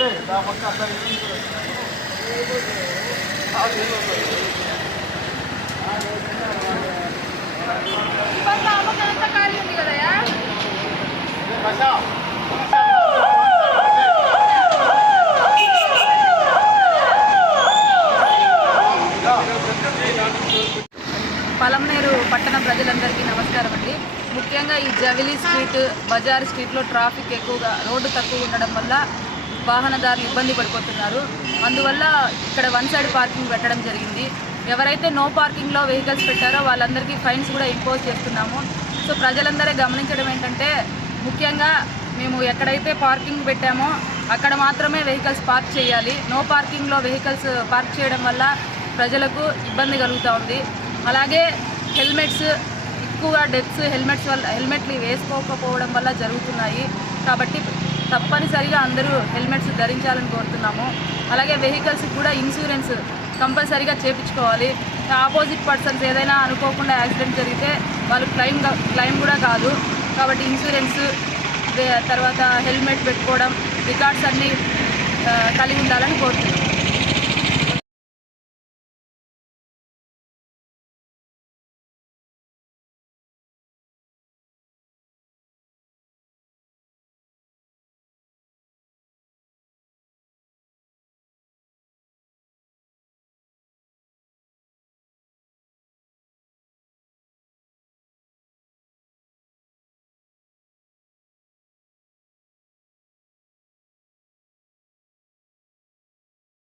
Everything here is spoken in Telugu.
ఖాళీ ఉంది కదయా. పలమనేరు పట్టణ ప్రజలందరికీ నమస్కారం అండి. ముఖ్యంగా ఈ జవిలీ స్ట్రీట్, బజార్ స్ట్రీట్లో ట్రాఫిక్ ఎక్కువగా, రోడ్డు తక్కువ ఉండడం వల్ల వాహనదారులు ఇబ్బంది పడిపోతున్నారు. అందువల్ల ఇక్కడ వన్ సైడ్ పార్కింగ్ పెట్టడం జరిగింది. ఎవరైతే నో పార్కింగ్లో వెహికల్స్ పెట్టారో వాళ్ళందరికీ ఫైన్స్ కూడా ఇంపోజ్ చేస్తున్నాము. సో ప్రజలందరూ గమనించడం ఏంటంటే, ముఖ్యంగా మేము ఎక్కడైతే పార్కింగ్ పెట్టామో అక్కడ మాత్రమే వెహికల్స్ పార్క్ చేయాలి. నో పార్కింగ్లో వెహికల్స్ పార్క్ చేయడం వల్ల ప్రజలకు ఇబ్బంది కలుగుతూ ఉంది. అలాగే హెల్మెట్స్, ఎక్కువగా డెత్స్ హెల్మెట్లు వేసుకోకపోవడం వల్ల జరుగుతున్నాయి. కాబట్టి తప్పనిసరిగా అందరూ హెల్మెట్స్ ధరించాలని కోరుతున్నాము. అలాగే వెహికల్స్ కూడా ఇన్సూరెన్స్ కంపల్సరీగా చేయించుకోవాలి. ఆపోజిట్ పర్సన్స్ ఏదైనా అనుకోకుండా యాక్సిడెంట్ జరిగితే వాళ్ళు క్లెయిమ్ కూడా కాదు. కాబట్టి ఇన్సూరెన్స్, తర్వాత హెల్మెట్ పెట్టుకోవడం, రికార్డ్స్ అన్నీ కలిగి ఉండాలని కోరుతున్నాము.